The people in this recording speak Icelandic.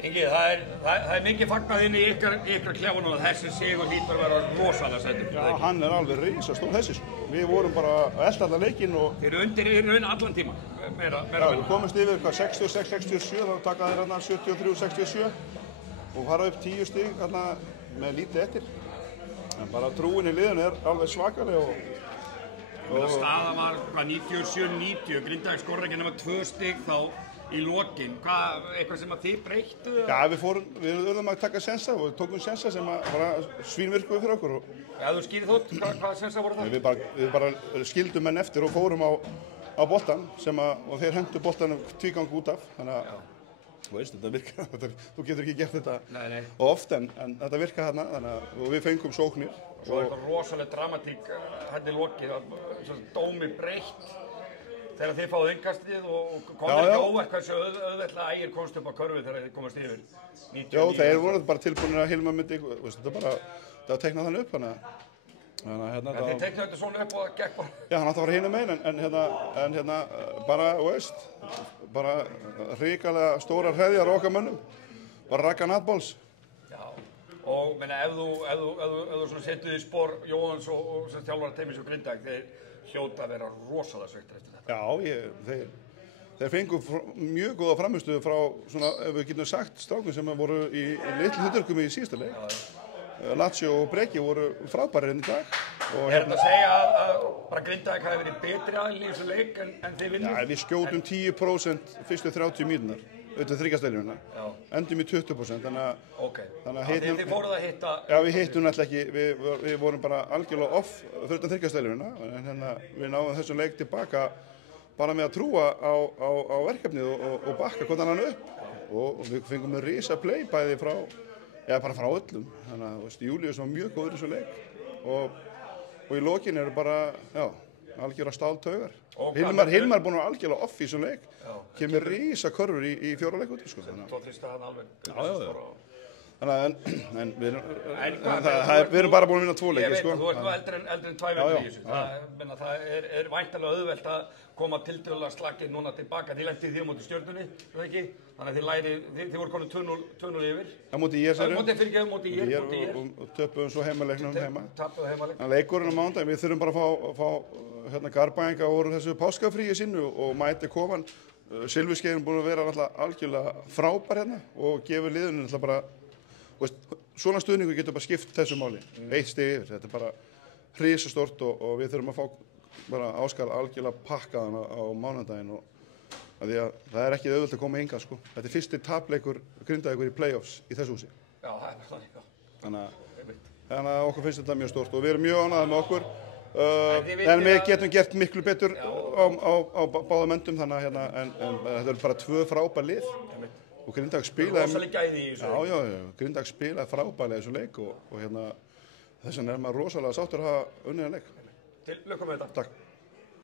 Ingi, það er mikið fagnað inn í ykkar klefunum að þessi sigur hlýtur að vera rosalega sætur. Já, hann er alveg risastór þessi. Við vorum bara að elda allan leikinn og... Þeir eru undir í raun allan tíma. Meira. Við komumst yfir 66, 67, þá taka þeir 73, 67 og fara upp 10 stig með lítið eftir. En bara trúin í liðinu er alveg svakaleg og... Staðan var 97-90, Grindavík skorði ekki nema 2 stig þá í lokin. Eitthvað sem að þið breyttu? Já, við urðum að taka sensa og við tókum sensa sem var svínvirkuði fyrir okkur. Já, þú skýrið þótt, hvað sensa voru það? Við bara skildum menn eftir og fórum á boltan og þeir hendu boltanum tvígang út af. Þannig að, þú veist, þetta virkar, þú getur ekki gert þetta oft en þetta virkar þarna og við fengum sóknir. Svo er eitthvað rosalega dramatík hérna í lokið, dómi breytt þegar þið fáðu innkastið og komið ekki óvart hversu auðveldlega Ægir komst upp á körfu þegar þið komast yfir 99. Já, þeir voru bara tilbúinir að Hilmar myndi, þetta var teiknað þannig upp þannig að þið teiknaðu þetta svona upp og það gekk bara. Já, hann átti að fara hinum megin en bara, veist, bara hrikalega stórar hreðjar okkar mönnum, bara rakka natbóls. Og meina, ef þú setur í spór Jóhanns og sem þjálfara teimis og Grindavík, þeir hljóta að vera rosalega sveiktir eftir þetta. Já, þeir fengu mjög góða frammistöðu frá svona, ef við getum sagt, strákum sem voru í litlu hlutverkum í síðasta leik. Lazio og Breki voru frábærir í dag. Þetta að segja að bara Grindavík hafi verið betri aðeins í þessu leik en þið vinnum? Já, við skjótum 10% fyrstu 30 mínútur. Auðvitað þryggjastæljóna, endum í 20%, þannig að þið fóruð að hitta... Já, við hittum náttúrulega ekki, við vorum bara algjörlega off fyrir utan þryggjastæljóna, en við náðum þessum leik tilbaka bara með að trúa á verkefnið og bakka hvort hann upp og við fengum með risa play bæði frá öllum, þannig að Júlíus var mjög góður í þessu leik og í lokin eru bara, algjörlega stáltaugar. Hilmar er búinn að vera algjörlega off í þessum leik, kemur risa körfur í 4 leik út. Tóttri staðan alveg. En við erum bara búin að vinna 2 leiki. Ég veit að þú ert nú eldri en 2 vetur í þessu. Það er væntanlega auðvelt að koma tiltölulega slakið núna tilbaka. Þið lentið því á móti Stjörnunni, ekki? Þannig að þið voru konum 2-0 yfir. Það móti ég sér. Móti ég. Og töpuðum svo heimaleiknum heima. Tapuðu heimaleik. Leikurinn á mánudaginn, við þurfum bara að fá Garbaenga úr þessu páskafríi sínu og mæti kofan. Silfurskeiðin búin að vera alltaf algjörlega frábær hérna og gefur liðinu alltaf bara, svona stuðningu getur bara skipt þessu máli. 1 stig yfir, þetta er bara risastórt og við þurfum að fá bara Áskar algjörlega pakkaðan á mánudaginn og því að það er ekki auðvelt að koma hingað sko. Þetta er fyrsti tapleikur Grindavíkur í play-offs í þessu húsi. Já, það er þannig, já. Þannig að okkur finnst þetta mjög stórt og við erum mjög ánægðir með okkur. En við getum gert miklu betur á báðum endum þannig að þetta er bara 2 frábær lið og Grindavík spilaði Grindavík spilaði frábærlega í þessu leik og þess vegna er maður rosalega sáttur að hafa unnið leik. Til lukku með þetta. Takk.